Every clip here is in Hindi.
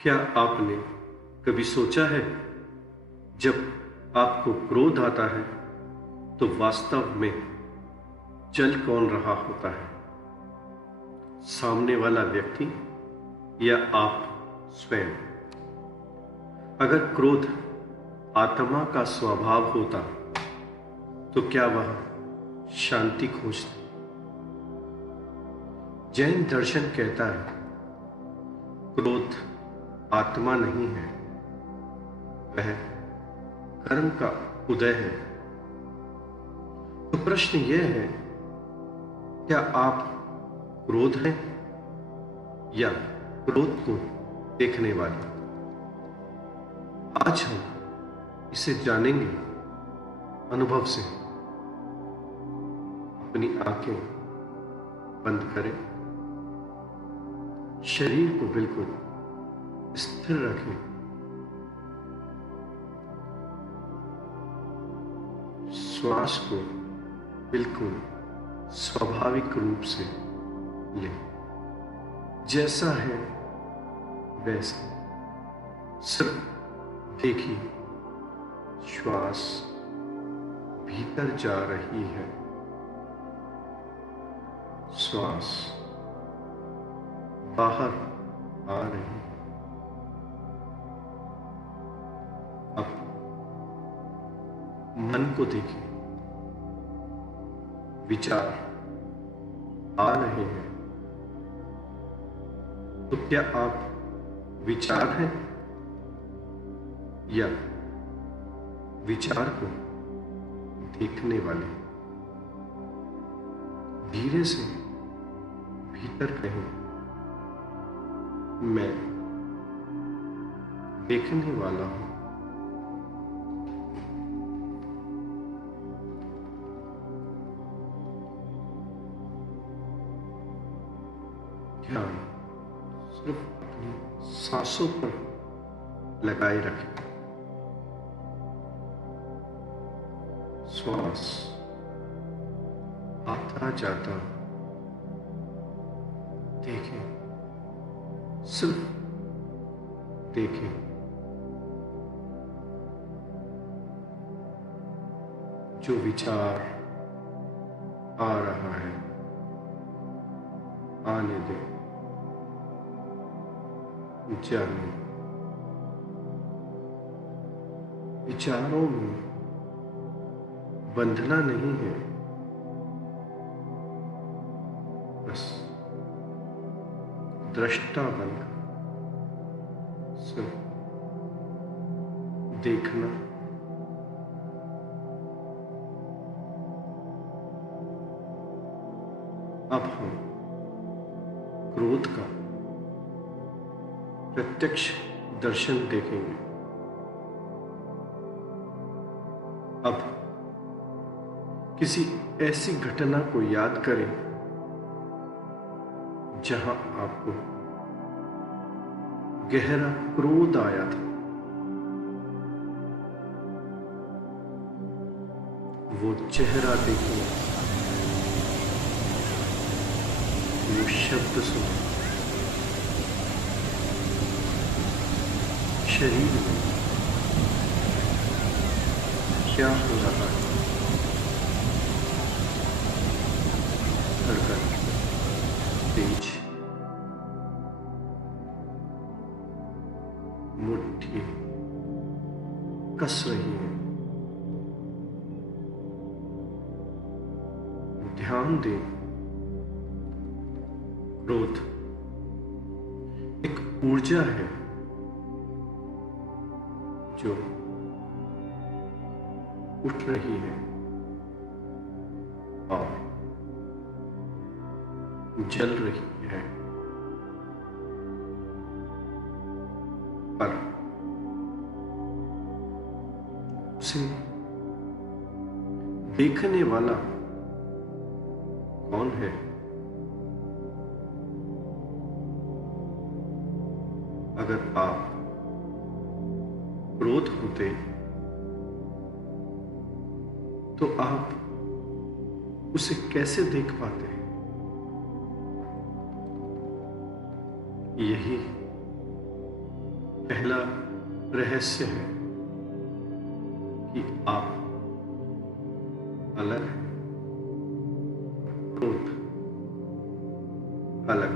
क्या आपने कभी सोचा है, जब आपको क्रोध आता है तो वास्तव में चल कौन रहा होता है? सामने वाला व्यक्ति या आप स्वयं? अगर क्रोध आत्मा का स्वभाव होता तो क्या वह शांति खोजती? जैन दर्शन कहता है, क्रोध आत्मा नहीं है, वह कर्म का उदय है। तो प्रश्न यह है, क्या आप क्रोध हैं या क्रोध को देखने वाले? आज हम इसे जानेंगे अनुभव से। अपनी आंखें बंद करें, शरीर को बिल्कुल स्थिर रखें, श्वास को बिल्कुल स्वाभाविक रूप से लें, जैसा है वैसा। सिर्फ देखिए, श्वास भीतर जा रही है, श्वास बाहर आ रही है। अब मन को देखिए, विचार आ रहे हैं, तो क्या आप विचार हैं या विचार को देखने वाले? धीरे से भीतर कहें, मैं देखने वाला हूं। ध्यान सिर्फ अपनी सांसों पर लगाए रखें। श्वास आता जाता देखें, सिर्फ देखें। जो विचार आ रहा है, आने दें, जाने। विचारों में बंधना नहीं है, बस दृष्टा बनकर सिर्फ देखना। अब हम क्रोध का प्रत्यक्ष दर्शन देखेंगे। अब किसी ऐसी घटना को याद करें जहां आपको गहरा क्रोध आया था। वो चेहरा देखें, वो शब्द सुने, शरीर में क्या हो रहा है। धड़कन तेज, मुट्ठी कस रही है। ध्यान दें, क्रोध एक ऊर्जा है जो उठ रही है और जल रही है, पर उसे देखने वाला कौन है? अगर आप क्रोध होते तो आप उसे कैसे देख पाते? यही पहला रहस्य है कि आप अलग हैं, क्रोध अलग।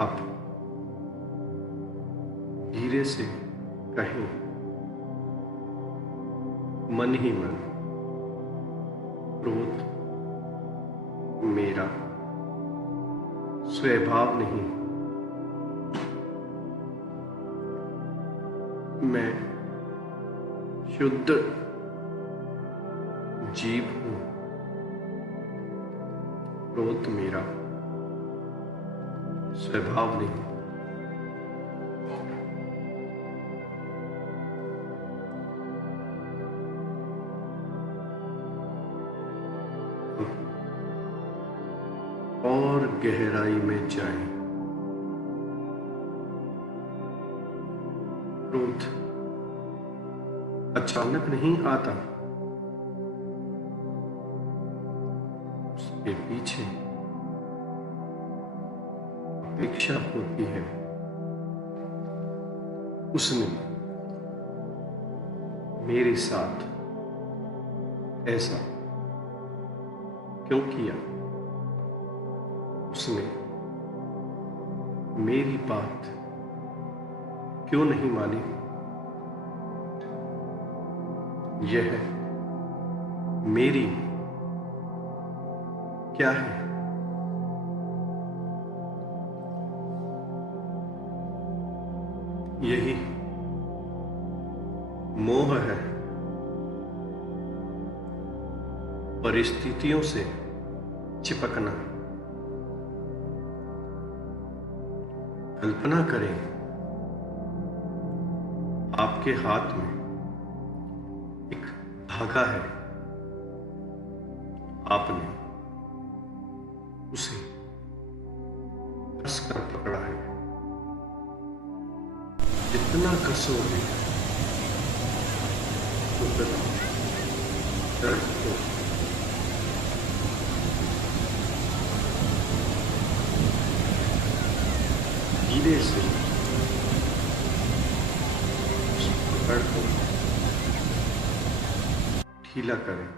आप धीरे से कहें मन ही मन, क्रोध मेरा स्वभाव नहीं। मैं शुद्ध जीव हूं। क्रोध मेरा स्वभाव नहीं। और गहराई में जाएं। क्रोध अचानक नहीं आता, उसके पीछे अपेक्षा होती है। उसने मेरे साथ ऐसा क्यों किया? उसने मेरी बात क्यों नहीं मानी? यह मेरी क्या है? यही मोह है। परिस्थितियों से चिपकना। कल्पना करें आपके हाथ में एक धागा है। आपने उसे कसकर पकड़ा है। जितना कसोगे उतना दर्द हो। धीरे से उस पकड़ को ढीला करें।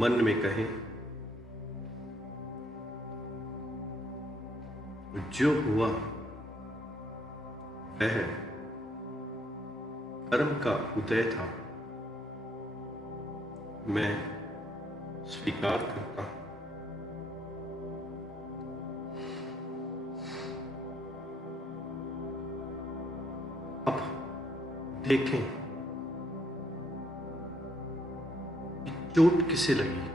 मन में कहें जो हुआ वह कर्म का उदय था। मैं स्वीकार करता हूं। अब देखें कि चोट किसे लगी।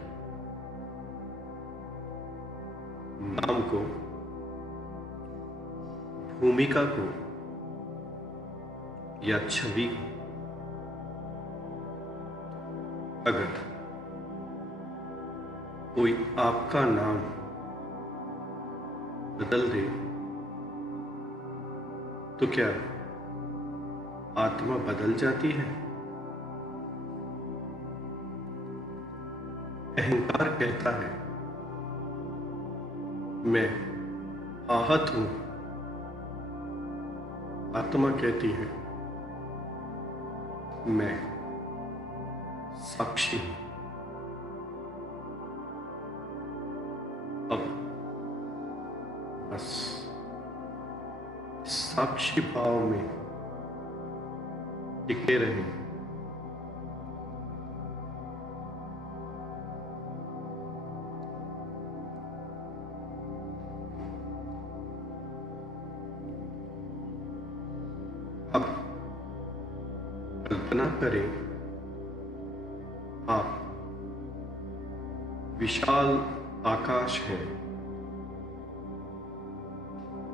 नाम को, भूमिका को या छवि को? अगर कोई आपका नाम बदल दे तो क्या आत्मा बदल जाती है? अहंकार कहता है मैं आहत हूं। आत्मा कहती है मैं साक्षी हूं। अब बस साक्षी भाव में टिके रहें। अब कल्पना करें आप विशाल आकाश है।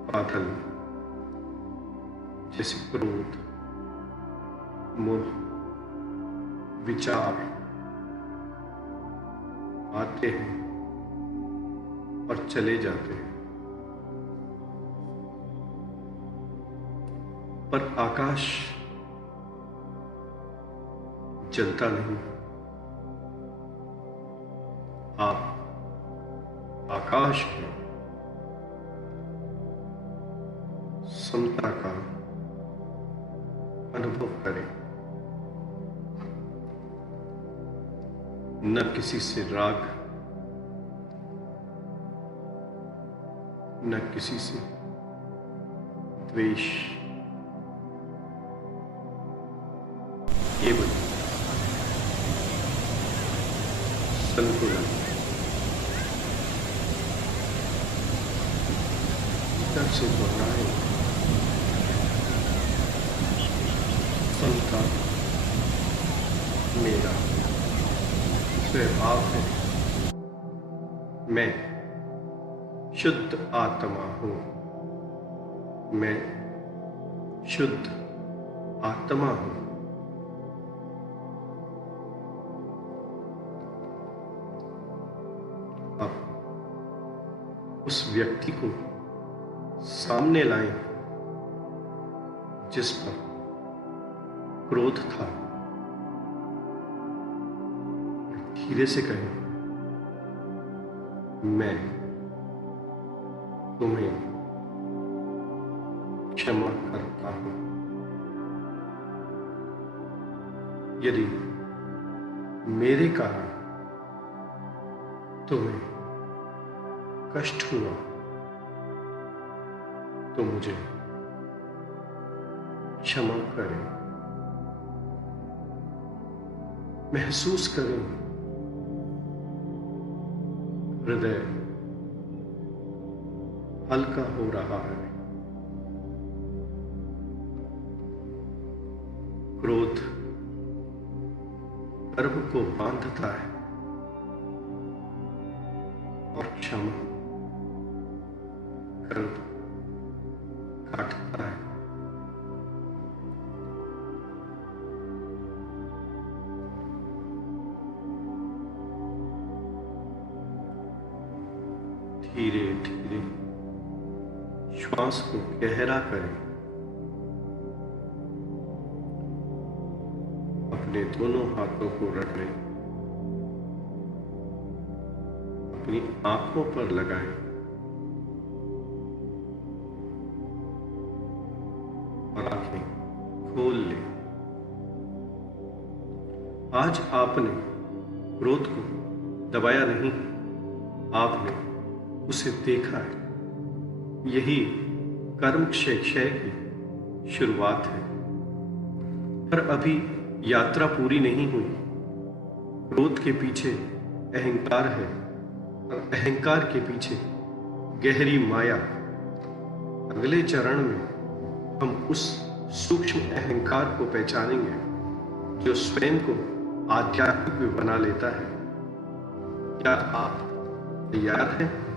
बादल जैसे क्रोध, मोह, विचार आते हैं और चले जाते हैं, पर आकाश जलता नहीं। आप आकाश की समता का अनुभव करें। न किसी से राग, न किसी से द्वेष, केवल संतुलन। भीतर से दोहराए, समता मेरा स्वभाव है। मैं शुद्ध आत्मा हूं। मैं शुद्ध आत्मा हूं। अब उस व्यक्ति को सामने लाएं जिस पर क्रोध था, धीरे से कहें, मैं तुम्हें क्षमा करता हूं। यदि मेरे कारण तुम्हें कष्ट हुआ तो मुझे क्षमा करें। महसूस करें, हृदय हल्का हो रहा है। क्रोध गर्भ को बांधता है और क्षमा गर्भ काटता है। धीरे धीरे श्वास को गहरा करें। अपने दोनों हाथों को रगड़ें, अपनी आंखों पर लगाएं और आंखें खोल लें। आज आपने क्रोध को दबाया नहीं, आपने उसे देखा है। यही कर्म क्षय की शुरुआत है। पर अभी यात्रा पूरी नहीं हुई। क्रोध के पीछे अहंकार है और अहंकार के पीछे गहरी माया। अगले चरण में हम उस सूक्ष्म अहंकार को पहचानेंगे जो स्वयं को आध्यात्मिक बना लेता है। क्या आप तैयार हैं?